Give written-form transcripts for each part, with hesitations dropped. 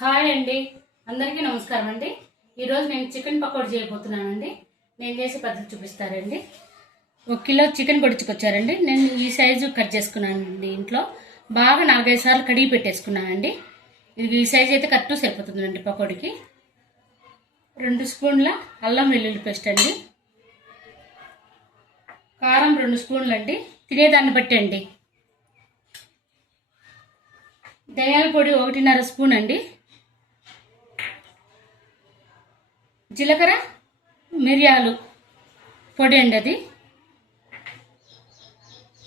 Hi అండి, అందరికీ నమస్కారం అండి. ఈరోజు నేను చికెన్ పకోడీ చేయబోతున్నానండి. నేను చేసే పద్ధతి చూపిస్తారండి. 1 కిలో చికెన్ పొడిచుకొచ్చారండి. నేను ఈ సైజు కట్ చేసుకున్నానండి. ఇంట్లో బాగా 4-5 సార్లు కడిగి పెట్టేసుకున్నానండి. ఇది ఈ సైజు అయితే కరెక్ట్ సరిపోతుందండి పకోడీకి. 2 స్పూన్ల అల్లం వెల్లుల్లి పేస్ట్ అండి. కారం 2 స్పూన్లు అండి, తినేదాన్ని బట్టి అండి. ధనియాల పొడి 1.5 స్పూన్ అండి. జీలకర్ర మిరియాలు పొడి అండి, అది.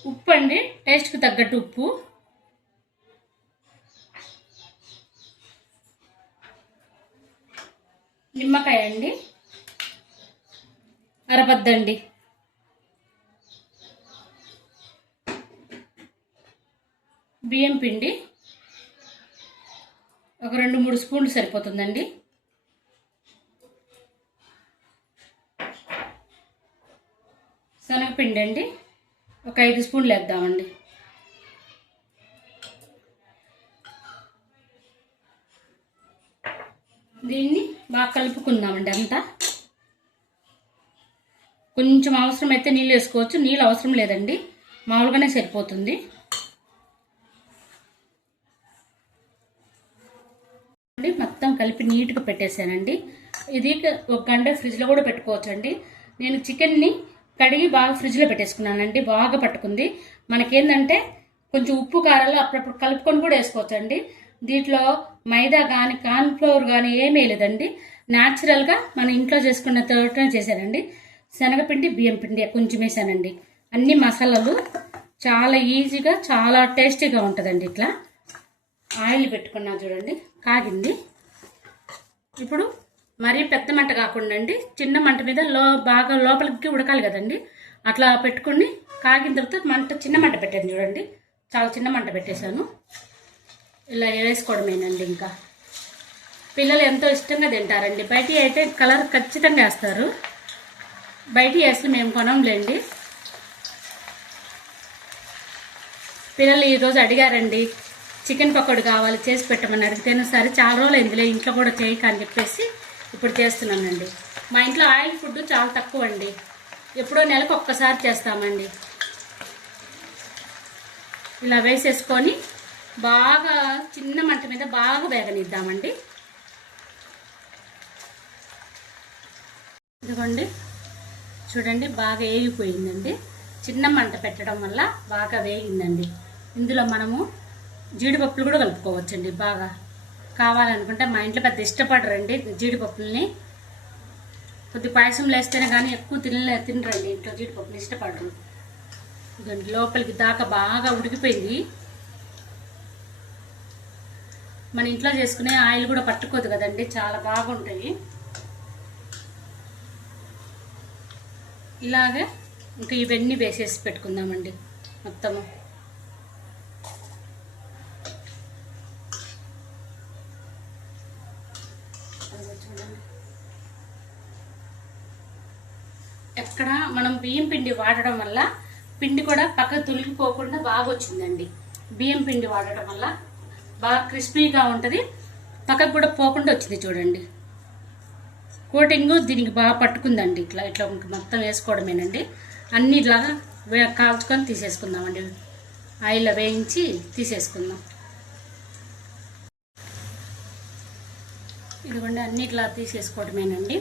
ఉప్పు అండి, టేస్ట్కి తగ్గట్టు ఉప్పు. నిమ్మకాయ అండి, అరబద్దండి. బియ్యం పిండి ఒక 2-3 స్పూన్లు సరిపోతుందండి. శనగపిండి అండి, ఒక 5 స్పూన్లు వేద్దామండి. దీన్ని బాగా కలుపుకుందామండి. అంతా కొంచెం అవసరం అయితే నీళ్ళు వేసుకోవచ్చు, నీళ్ళు అవసరం లేదండి, మామూలుగానే సరిపోతుంది. మొత్తం కలిపి నీట్గా పెట్టేశానండి. ఇది 1 గంట ఫ్రిడ్జ్లో కూడా పెట్టుకోవచ్చండి. నేను చికెన్ని కడిగి బాగా ఫ్రిడ్జ్లో పెట్టేసుకున్నానండి. బాగా పట్టుకుంది. మనకేందంటే కొంచెం ఉప్పు కారాలు అప్పుడప్పుడు కలుపుకొని కూడా వేసుకోవచ్చండి. దీంట్లో మైదా కానీ కార్న్ఫ్లవర్ కానీ ఏమీ లేదండి. న్యాచురల్గా మన ఇంట్లో చేసుకున్న తోటనే చేశానండి. శనగపిండి బియ్యం పిండి కొంచెం వేసానండి. అన్ని మసాలాలు చాలా ఈజీగా చాలా టేస్టీగా ఉంటుందండి. ఇట్లా ఆయిల్ పెట్టుకున్నా చూడండి, కాగింది. ఇప్పుడు మరీ పెద్ద మంట కాకుండా అండి, చిన్న మంట మీద బాగా లోపలికి ఉడకాలి కదండి. అట్లా పెట్టుకుని కాగిన తర్వాత చిన్న మంట పెట్టాను చూడండి. చాలా చిన్న మంట పెట్టేశాను. ఇలా వేసుకోవడమేనండి. ఇంకా పిల్లలు ఎంతో ఇష్టంగా తింటారండి. బయట అయితే కలర్ ఖచ్చితంగా వేస్తారు, బయట వేస్తే మేము కొనంలేండి. పిల్లలు ఈరోజు అడిగారండి, చికెన్ పకోడీ కావాలి చేసి పెట్టమని. అడిగితేనే సరే చాలా రోజులు అయిందిలే ఇంట్లో కూడా చేయక అని చెప్పేసి ఇప్పుడు చేస్తున్నానండి. మా ఇంట్లో ఆయిల్ ఫుడ్ చాలా తక్కువ అండి, ఎప్పుడో నెలకు ఒక్కసారి చేస్తామండి. ఇలా వేసేసుకొని బాగా చిన్న మంట మీద బాగా వేగనిద్దామండి. ఇదిగోండి చూడండి, బాగా వేగిపోయిందండి. చిన్న మంట పెట్టడం వల్ల బాగా వేగిందండి. ఇందులో మనము జీడిపప్పులు కూడా కలుపుకోవచ్చండి. బాగా కావాలనుకుంటే, మా ఇంట్లో పెద్ద ఇష్టపడరండి జీడిపప్పుల్ని. కొద్ది పాయసంలో వేస్తేనే కానీ ఎక్కువ తినరండి ఇంట్లో, జీడిపప్పులు ఇష్టపడరు. ఇదండి లోపలికి దాకా బాగా ఉడికిపోయింది. మన ఇంట్లో చేసుకునే ఆయిల్ కూడా పట్టుకోదు కదండి, చాలా బాగుంటాయి. ఇలాగే ఇంకా ఇవన్నీ వేసేసి పెట్టుకుందామండి మొత్తము. ఎక్కడ మనం బియ్యం పిండి వాడడం వల్ల పిండి కూడా పక్కకు తొలగిపోకుండా బాగా వచ్చిందండి. బియ్యం పిండి వాడడం వల్ల బాగా క్రిస్పీగా ఉంటుంది, పక్కకు కూడా పోకుండా వచ్చింది చూడండి. కోటింగ్ దీనికి బాగా పట్టుకుందండి. ఇట్లా ఇట్లా మొత్తం వేసుకోవడమేనండి. అన్ని ఇలాగా కాల్చుకొని తీసేసుకుందామండి. ఆయిల్లో వేయించి తీసేసుకుందాం. ఇదిగోండి అన్ని ఇట్లా తీసేసుకోవడమేనండి.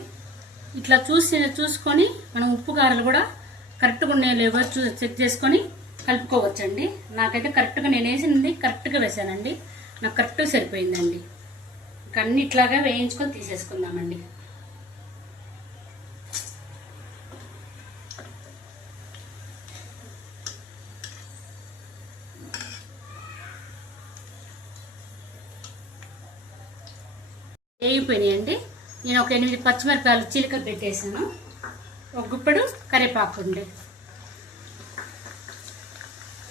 ఇట్లా చూసుకొని మనం ఉప్పు కారాలు కూడా కరెక్ట్గా ఉన్నాయో లేవో చెక్ చేసుకొని కలుపుకోవచ్చండి. నాకైతే కరెక్ట్గా నేను వేసింది కరెక్ట్గా వేసానండి, నాకు కరెక్ట్గా సరిపోయిందండి. ఇంకా అన్ని ఇట్లాగా వేయించుకొని తీసేసుకుందామండి. వేగిపోయినాయండి. నేను ఒక 8 పచ్చిమిరపకాయలు చిలుకలు పెట్టేసాను. ఒక గుప్పెడు కరివేపాకు ఉండి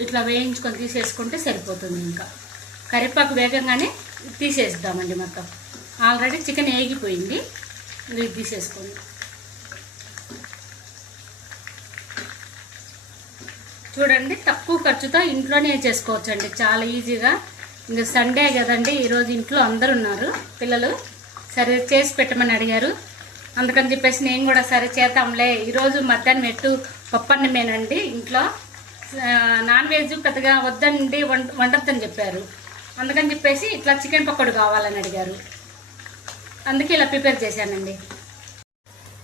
ఇట్లా వేయించుకొని తీసేసుకుంటే సరిపోతుంది. ఇంకా కరివేపాకు వేగంగానే తీసేద్దామండి. మొత్తం ఆల్రెడీ చికెన్ వేగిపోయింది, ఇది తీసేసుకోండి. చూడండి, తక్కువ ఖర్చుతో ఇంట్లోనే చేసుకోవచ్చండి చాలా ఈజీగా. ఇంకా సండే కదండి, ఈరోజు ఇంట్లో అందరు ఉన్నారు పిల్లలు. సరే చేసి పెట్టమని అడిగారు, అందుకని చెప్పేసి నేను కూడా సరే చేద్దాంలే. ఈరోజు మధ్యాహ్నం పప్పన్నమేనండి. ఇంట్లో నాన్ వెజ్ పెద్దగా వద్దండి, వండొద్దని చెప్పారు. అందుకని చెప్పేసి ఇట్లా చికెన్ పకోడీ కావాలని అడిగారు, అందుకే ఇలా ప్రిపేర్ చేశానండి.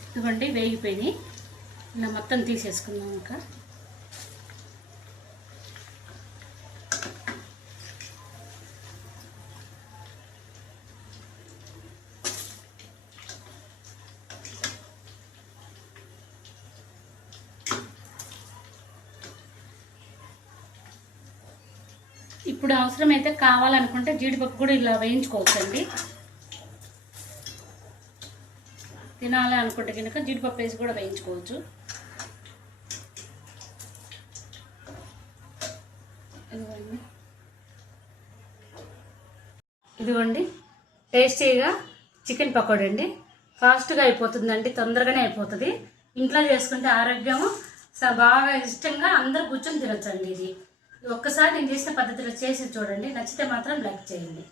ఇదిగోండి వేగిపోయి ఇలా మొత్తం తీసేసుకుందాం. ఇంకా ఇప్పుడు అవసరమైతే కావాలనుకుంటే జీడిపప్పు కూడా ఇలా వేయించుకోవచ్చండి. తినాలి అనుకుంటే కనుక జీడిపప్పు వేసి కూడా వేయించుకోవచ్చు. ఇదిగోండి టేస్టీగా చికెన్ పకోడీ అండి. ఫాస్ట్గా అయిపోతుందండి, తొందరగానే అయిపోతుంది. ఇంట్లో చేసుకుంటే ఆరోగ్యము బాగా ఇష్టంగా అందరూ కూర్చొని తినొచ్చండి. ఇది ఒక్కసారి నేను చేసిన పద్ధతిలో చేసి చూడండి, నచ్చితే మాత్రం లైక్ చేయండి.